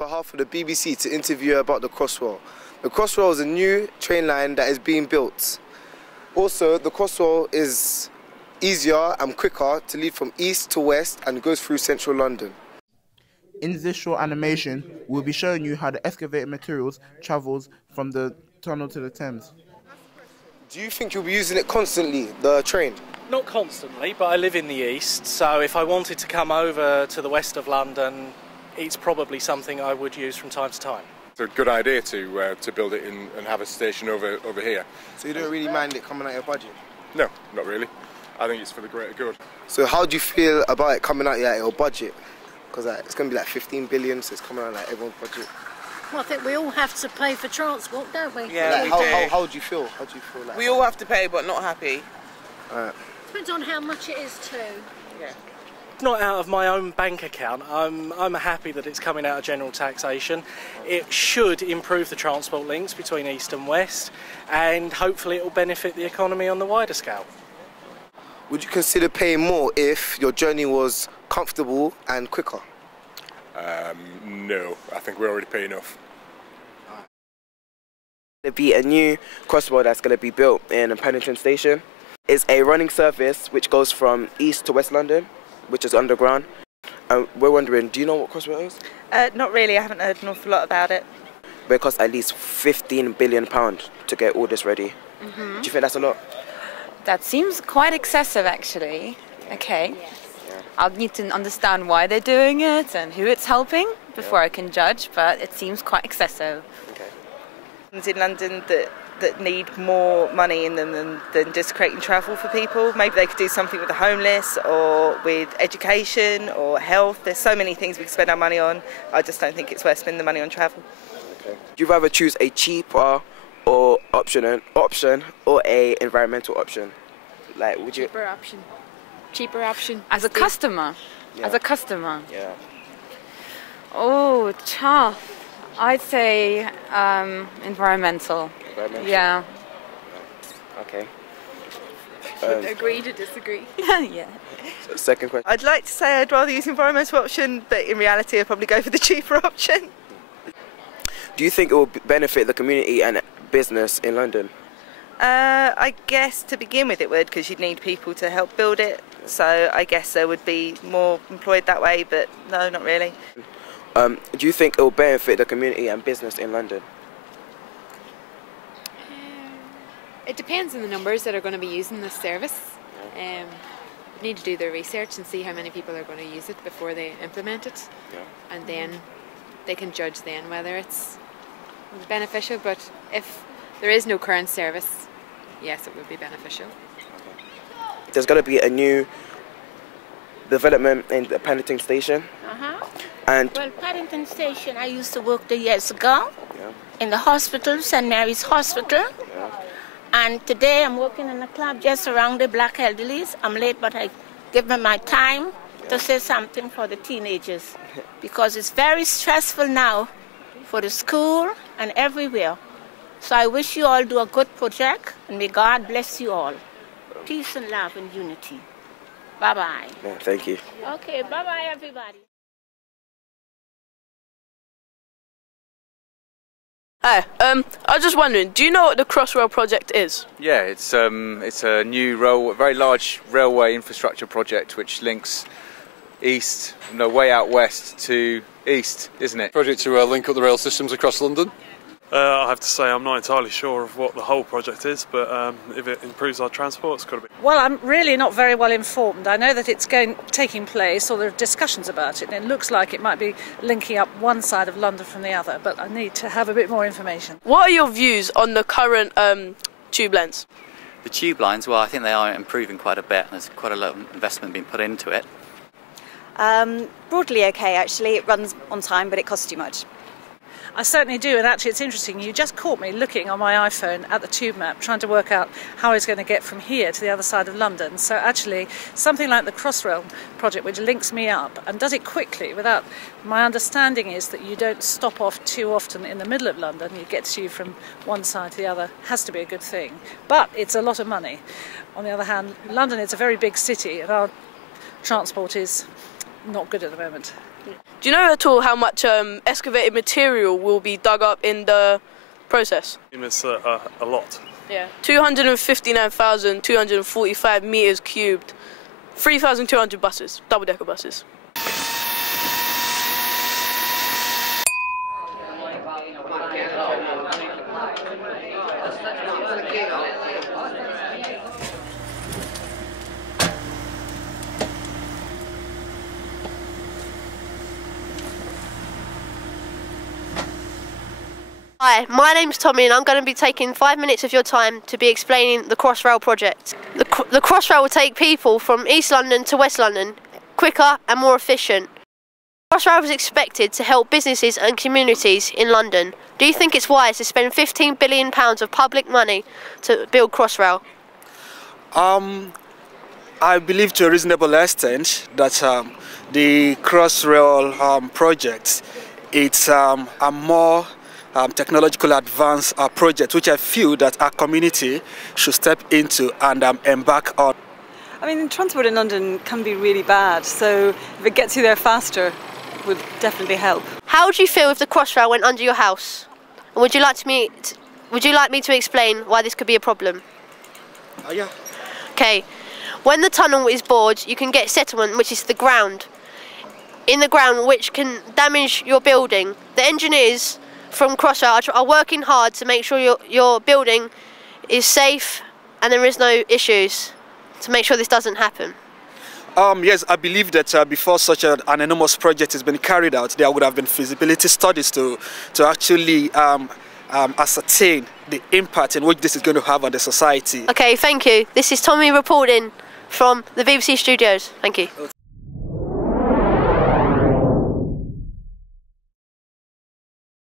behalf of the BBC to interview about the Crossrail. The Crossrail is a new train line that is being built. Also, the Crossrail is easier and quicker to leave from east to west and goes through central London. In this short animation, we'll be showing you how the excavated materials travels from the tunnel to the Thames. Do you think you'll be using it constantly, the train? Not constantly, but I live in the east, so if I wanted to come over to the west of London, it's probably something I would use from time to time. It's a good idea to build it in and have a station over here. So you don't really mind it coming out of your budget? No, not really. I think it's for the greater good. So how do you feel about it coming out of your budget? Because it's going to be like 15 billion, so it's coming out like everyone's budget. Well, I think we all have to pay for transport, don't we? Yeah, like, how do you feel? How do you feel like we all have to pay, but not happy. Depends on how much it is too. Yeah. Not out of my own bank account. I'm happy that it's coming out of general taxation. It should improve the transport links between east and west, and hopefully it will benefit the economy on the wider scale. Would you consider paying more if your journey was comfortable and quicker? No, I think we already pay enough. There'll be a new crossrail that's going to be built in Paddington Station. It's a running service which goes from east to west London, which is underground. And we're wondering, do you know what crossrail is? Not really, I haven't heard an awful lot about it. But it costs at least £15 billion to get all this ready. Do you think that's a lot? That seems quite excessive, actually. Okay. I'll need to understand why they're doing it and who it's helping before I can judge, but it seems quite excessive. In London that need more money in them than just creating travel for people. Maybe they could do something with the homeless or with education or health. There's so many things we could spend our money on. I just don't think it's worth spending the money on travel. Okay. Do you rather choose a cheaper or option or a environmental option? Like, would you? Cheaper option. As a customer? Yeah. As a customer? Yeah. Oh, tough. I'd say environmental. Environmental? Yeah. Okay. Agree to disagree. Yeah. So second question. I'd like to say I'd rather use the environmental option, but in reality I'd probably go for the cheaper option. Do you think it will benefit the community and business in London? I guess to begin with it would, because you'd need people to help build it. So I guess there would be more employed that way, but no, not really. Do you think it will benefit the community and business in London? It depends on the numbers that are going to be using this service. Need to do their research and see how many people are going to use it before they implement it. Yeah. And then they can judge then whether it's beneficial. But if there is no current service, yes, it would be beneficial. There's going to be a new development in the Paddington Station. And well, Paddington Station, I used to work there years ago in the hospital, St. Mary's Hospital. And today I'm working in a club just around the black elderlies. I'm late, but I give them my time to say something for the teenagers because it's very stressful now for the school and everywhere. So I wish you all do a good project and may God bless you all. Peace and love and unity. Bye-bye. Yeah, thank you. Okay, bye-bye, everybody. Hi, I was just wondering, do you know what the Crossrail project is? Yeah, it's a new very large railway infrastructure project which links east, way out west to east, isn't it? Project to link up the rail systems across London. I have to say I'm not entirely sure of what the whole project is, but if it improves our transport, it's got to be. Well, I'm really not very well informed. I know that it's taking place, or there are discussions about it, and it looks like it might be linking up one side of London from the other, but I need to have a bit more information. What are your views on the current tube lines? The tube lines, well, I think they are improving quite a bit. There's quite a lot of investment being put into it. Broadly okay, actually. It runs on time, but it costs too much. I certainly do, and actually it's interesting. You just caught me looking on my iPhone at the tube map, trying to work out how I was going to get from here to the other side of London. So actually, something like the Crossrail project, which links me up and does it quickly without... My understanding is that you don't stop off too often in the middle of London. It gets you from one side to the other. Has to be a good thing. But it's a lot of money. On the other hand, London is a very big city, and our transport is not good at the moment. Do you know at all how much excavated material will be dug up in the process? It's a lot. Yeah. 259,245 meters cubed. 3,200 buses, double-decker buses. Hi, my name's Tommy and I'm going to be taking 5 minutes of your time to be explaining the Crossrail project. The Crossrail will take people from East London to West London quicker and more efficient. Crossrail is expected to help businesses and communities in London. Do you think it's wise to spend £15 billion of public money to build Crossrail? I believe to a reasonable extent that the Crossrail project, it's a more technological advanced project which I feel that our community should step into and embark on. I mean, transport in London can be really bad, so if it gets you there faster, it would definitely help. How would you feel if the Crossrail went under your house? And would you like me to explain why this could be a problem? Yeah. Okay. When the tunnel is bored, you can get settlement, which is the ground, in the ground, which can damage your building. The engineers from Crossrail are working hard to make sure your building is safe and there is no issues, to make sure this doesn't happen. Yes, I believe that before such an enormous project has been carried out, there would have been feasibility studies to actually ascertain the impact in which this is going to have on the society. Okay, thank you. This is Tommy reporting from the BBC studios. Thank you.